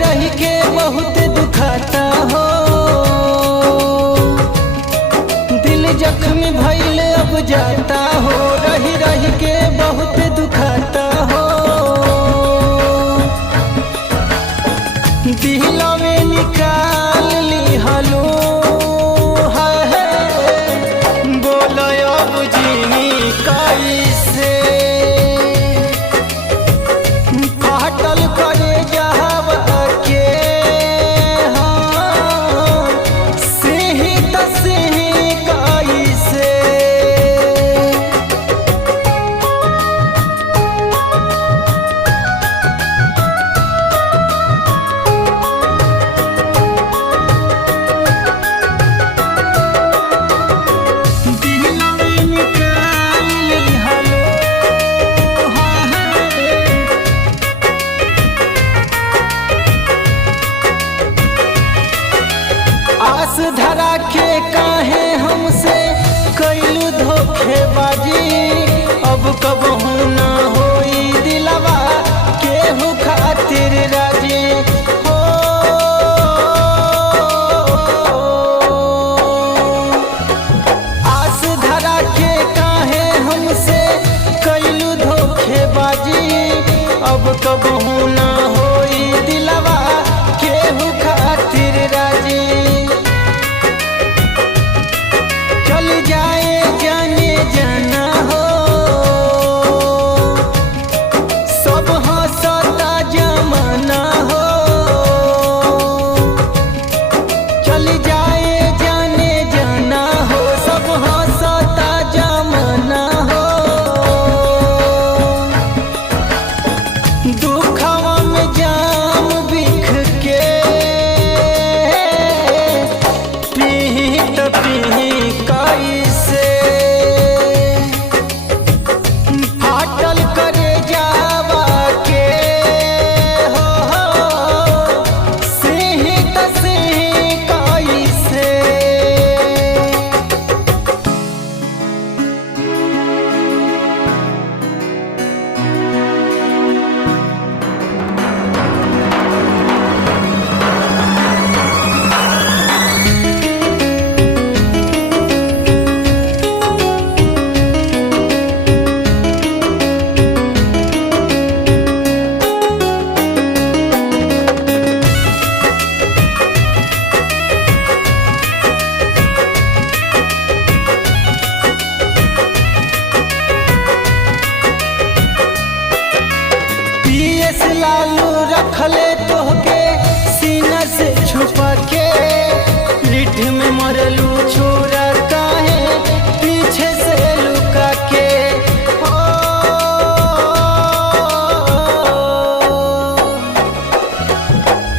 रही के बहुत दुखाता हो, दिल जख्मी भइल अब जाता हो, रही रही के बहुत दुखाता हो। दिलों में निकाल ली हलो है, बोलो अब जीनी कैसे, फाटल करे जहावा के हाँ, सिही तसिही कैसे। आस धरा के काहे हमसे कैलू धोखेबाजी, अब कबहू ना होई दिलवा केहू खातिर राजी हो। आस धरा के काहे हमसे कैलू धोखेबाजी, अब कबहू ना होई दिलवा केहू खातिर राजी। चल जाए जाने जाना हो, सब हंसता जमाना हो। चल जाए जाने जाना हो, सब हंसता जमाना हो। दुखवा में जाम बिख के पीत पी कैसे, फाटल करे जावा के हो, सिही तसिही कैसे। PS लालू रखले तोहके सीना से छुपा के, पीठ में मरलू छोरा काहे पीछे से लुका के हो।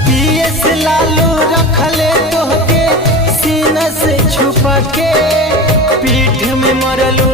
PS लालू रखले तोहके सीना से छुपा के, पीठ में मरलू